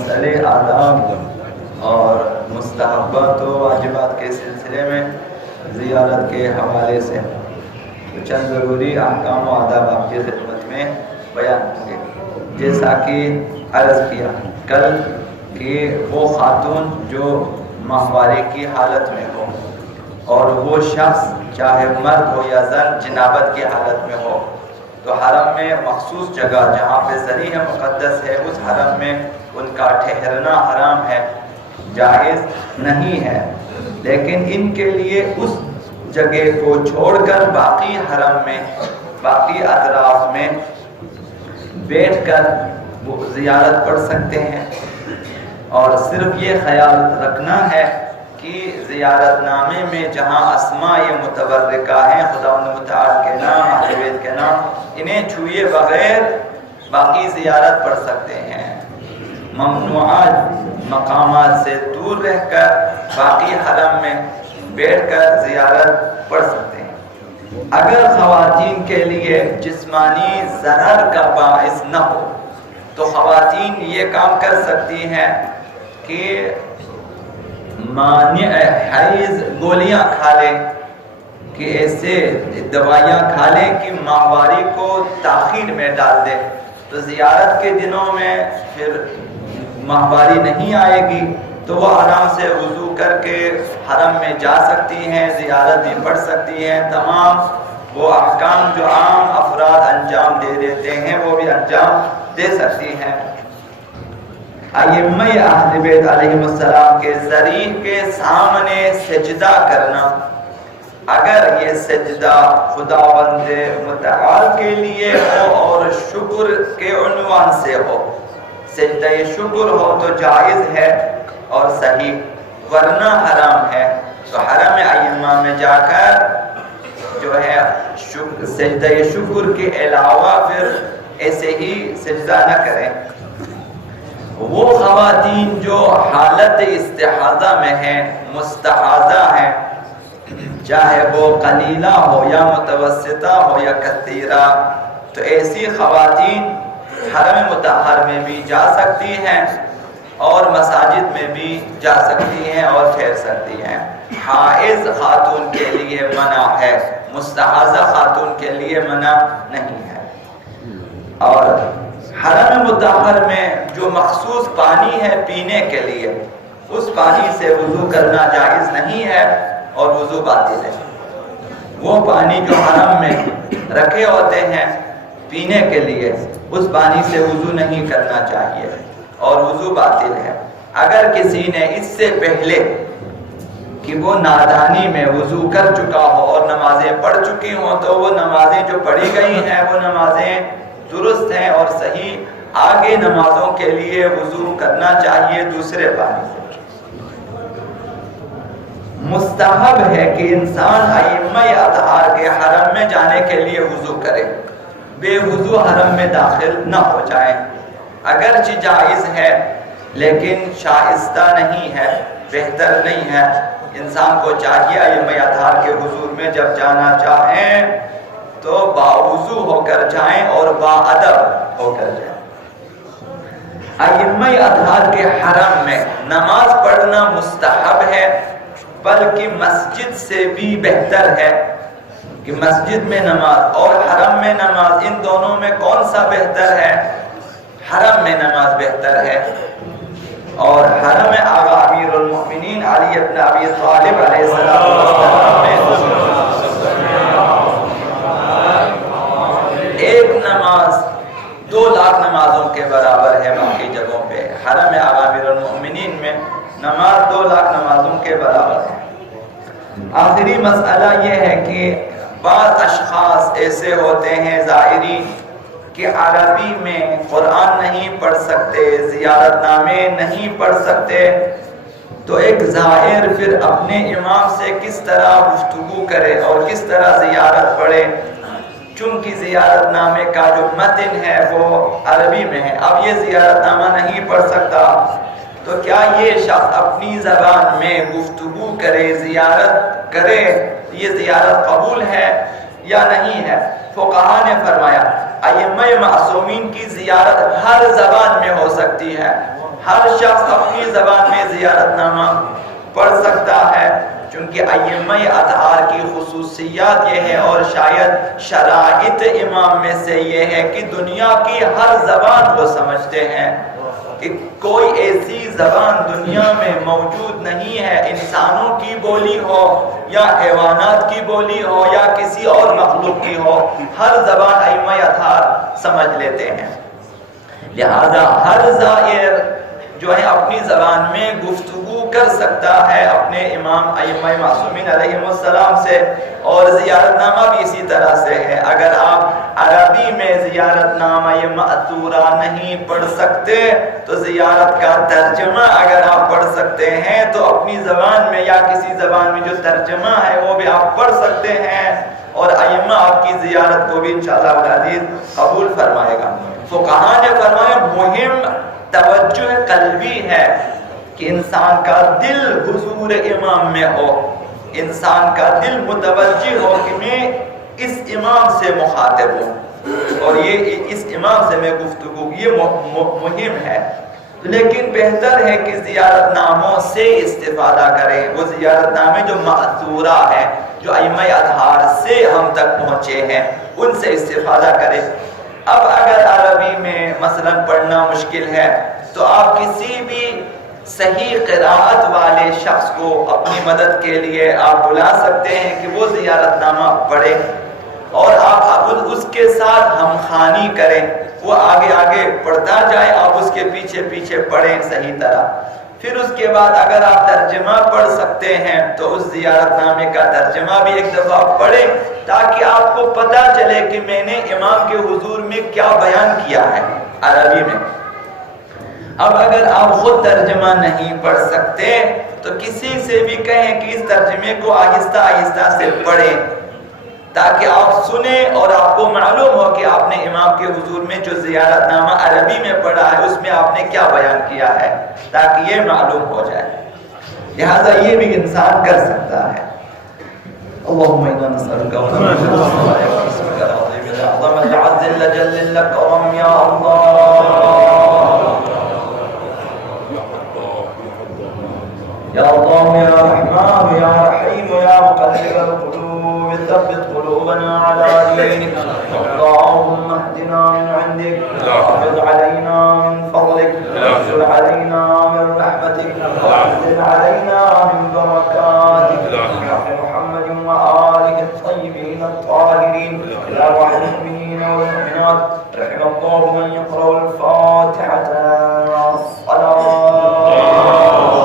مسئلے آداب اور مستحبات و واجبات کے سلسلے میں زیارت کے حوالے سے چند ضروری احکام و آداب آپ کی خدمت میں بیان ہوں گے۔ جیسا کہ عرض کیا کل کہ وہ خاتون جو ماہوارے کی حالت میں ہو اور وہ شخص چاہے مرد ہو یا زن جنابت کی حالت میں ہو تو حرم میں مخصوص جگہ جہاں پہ ذریح مقدس ہے اس حرم میں ان کا ٹھہرنا حرام ہے، جائز نہیں ہے، لیکن ان کے لیے اس جگہ کو چھوڑ کر باقی حرم میں باقی اطراف میں بیٹھ کر وہ زیارت پڑھ سکتے ہیں۔ اور صرف یہ خیال رکھنا ہے کہ زیارت نامے میں جہاں اسماء متبرکہ ہیں، خداوند متعال کے نام، اہل بیت کے نام، انہیں چھوئے بغیر باقی زیارت پڑھ سکتے ہیں۔ ممنوعات مقامات سے دور رہ کر باقی حرم میں بیٹھ کر زیارت پڑھ سکتے ہیں۔ اگر خواتین کے لیے جسمانی ضرر کا باعث نہ ہو تو خواتین یہ کام کر سکتی ہیں کہ مانع حیض گولیاں کھا لیں، کہ ایسے دوائیاں کھا لیں کہ ماہواری کو تاخیر میں ڈال دے، تو زیارت کے دنوں میں پھر ماہواری نہیں آئے گی تو وہ آرام سے وضو کر کے حرم میں جا سکتی ہیں، زیارت بھی پڑھ سکتی ہیں، تمام وہ احکام جو عام افراد انجام دے دیتے ہیں وہ بھی انجام دے سکتی ہیں۔ ائمہ اہل بیت علیہم السلام کے ذریح کے سامنے سجدہ کرنا، اگر یہ سجدہ خداوند متعال کے لیے ہو اور شکر کے عنوان سے ہو، سجدہ شکر ہو تو جائز ہے اور صحیح، ورنہ حرام ہے۔ تو حرم ائمہ میں جا کر جو ہے سجدہ شکر کے علاوہ پھر ایسے ہی سجدہ نہ کریں۔ وہ خواتین جو حالت استحاضہ میں ہیں، مستحاضہ ہیں، چاہے وہ قلیلہ ہو یا متوسطہ ہو یا کثیرہ، تو ایسی خواتین حرم مطہر میں بھی جا سکتی ہیں اور مساجد میں بھی جا سکتی ہیں اور ٹھہر سکتی ہیں۔ حائض خاتون کے لیے منع ہے، مستحاضہ خاتون کے لیے منع نہیں ہے۔ اور حرم مطہر میں جو مخصوص پانی ہے پینے کے لیے، اس پانی سے وضو کرنا جائز نہیں ہے اور وضو باطل ہے۔ وہ پانی جو حرم میں رکھے ہوتے ہیں پینے کے لیے، اس پانی سے وضو نہیں کرنا چاہیے اور وضو باطل ہے۔ اگر کسی نے اس سے پہلے کہ وہ نادانی میں وضو کر چکا ہو اور نمازیں پڑھ چکی ہوں تو وہ نمازیں جو پڑھی گئی ہیں وہ نمازیں درست ہیں اور صحیح، آگے نمازوں کے لیے وضو کرنا چاہیے دوسرے پانی سے۔ مستحب ہے کہ انسان ائمہ اطہار کے حرم میں جانے کے لیے وضو کرے، بے وضو حرم میں داخل نہ ہو جائیں۔ اگرچہ جائز ہے لیکن شائستہ نہیں ہے، بہتر نہیں ہے۔ انسان کو چاہیے ائمہ اطہار کے حضور میں جب جانا چاہیں تو باوضو ہو کر جائیں اور باادب ہو کر جائیں۔ ائمہ اطہار کے حرم میں نماز پڑھنا مستحب ہے، بلکہ مسجد سے بھی بہتر ہے کہ مسجد میں نماز اور حرم میں نماز، ان دونوں میں کون سا بہتر ہے؟ حرم میں نماز بہتر ہے۔ اور حرم آقا امیر المؤمنین علی بن ابی طالب علیہ السلام میں ایک نماز 2 لاکھ نمازوں کے برابر ہے، باقی جگہوں پہ حرم آقا امیر المؤمنین میں نماز 2 لاکھ نمازوں کے برابر ہے۔ آخری مسئلہ یہ ہے کہ بعض اشخاص ایسے ہوتے ہیں زائرین کہ عربی میں قرآن نہیں پڑھ سکتے، زیارت نامے نہیں پڑھ سکتے، تو ایک زائر پھر اپنے امام سے کس طرح گفتگو کرے اور کس طرح زیارت پڑھے، چونکہ زیارت نامے کا جو متن ہے وہ عربی میں ہے۔ اب یہ زیارت نامہ نہیں پڑھ سکتا تو کیا یہ شخص اپنی زبان میں گفتگو کرے، زیارت کرے، یہ زیارت قبول ہے یا نہیں ہے؟ فقہاء نے فرمایا ائمہ معصومین کی زیارت ہر زبان میں ہو سکتی ہے، ہر شخص اپنی زبان میں زیارت نامہ پڑھ سکتا ہے، چونکہ ائمہ اطہار کی خصوصیات یہ ہے اور شاید شرائط امام میں سے یہ ہے کہ دنیا کی ہر زبان کو سمجھتے ہیں، کہ کوئی ایسی زبان دنیا میں موجود نہیں ہے، انسانوں کی بولی ہو یا حیوانات کی بولی ہو یا کسی اور مخلوق کی ہو، ہر زبان ائمہ اطہار سمجھ لیتے ہیں۔ لہذا ہر زائر جو ہے اپنی زبان میں گفتگو کر سکتا ہے اپنے امام ائمہ معصومین علیہ السلام سے، اور زیارت نامہ بھی اسی طرح سے ہے۔ اگر آپ عربی میں زیارت نامہ مأثورہ نہیں پڑھ سکتے تو زیارت کا ترجمہ اگر آپ پڑھ سکتے ہیں تو اپنی زبان میں یا کسی زبان میں جو ترجمہ ہے وہ بھی آپ پڑھ سکتے ہیں، اور ائمہ آپ کی زیارت کو بھی انشاءاللہ العزیز قبول فرمائے گا۔ فقہاء نے فرمایا مہم توجہ قلبی ہے کہ انسان کا دل حضور امام میں ہو، انسان کا دل متوجہ ہو کہ میں اس امام سے مخاطب ہوں اور یہ اس امام سے میں گفتگو، یہ مہم ہے۔ لیکن بہتر ہے کہ زیارت ناموں سے استفادہ کریں، وہ زیارت نامے جو مأثورہ ہیں، جو ائمہ اطہار سے ہم تک پہنچے ہیں، ان سے استفادہ کریں۔ اب اگر عربی میں مثلا پڑھنا مشکل ہے تو آپ کسی بھی صحیح قراءت والے شخص کو اپنی مدد کے لیے آپ بلا سکتے ہیں کہ وہ زیارت نامہ پڑھے، اور آپ اس کے ساتھ ہم خوانی کریں، وہ آگے آگے پڑھتا جائے، آپ اس کے پیچھے پیچھے پڑھیں صحیح طرح۔ پھر اس کے بعد اگر آپ ترجمہ پڑھ سکتے ہیں تو اس زیارت نامے کا ترجمہ بھی ایک دفعہ پڑھیں، تاکہ آپ کو پتہ چلے کہ میں نے امام کے حضور میں کیا بیان کیا ہے عربی میں۔ اب اگر آپ خود ترجمہ نہیں پڑھ سکتے تو کسی سے بھی کہیں کہ اس ترجمے کو آہستہ آہستہ سے پڑھیں، تاکہ آپ سنیں اور آپ کو معلوم ہو کہ آپ نے امام کے حضور میں جو زیارت نامہ عربی میں پڑھا ہے اس میں آپ نے کیا بیان کیا ہے، تاکہ یہ معلوم ہو جائے۔ لہذا یہ بھی انسان کر سکتا ہے۔ اللهم انا نسألك باسمك العظيم الأعظم الأعز الأجل الأكرم يا الله يا الله يا رحمن يا رحيم يا مقلب القلوب ثبت قلوبنا على دينك، اللهم اهدنا من عندك، واحفظ علينا من فضلك، وانزل علينا من رحمتك، وانزل علينا من بركاتك، بحق محمد وآله الطيبين الطاهرين، يا المؤمنين والمؤمنات رحم الله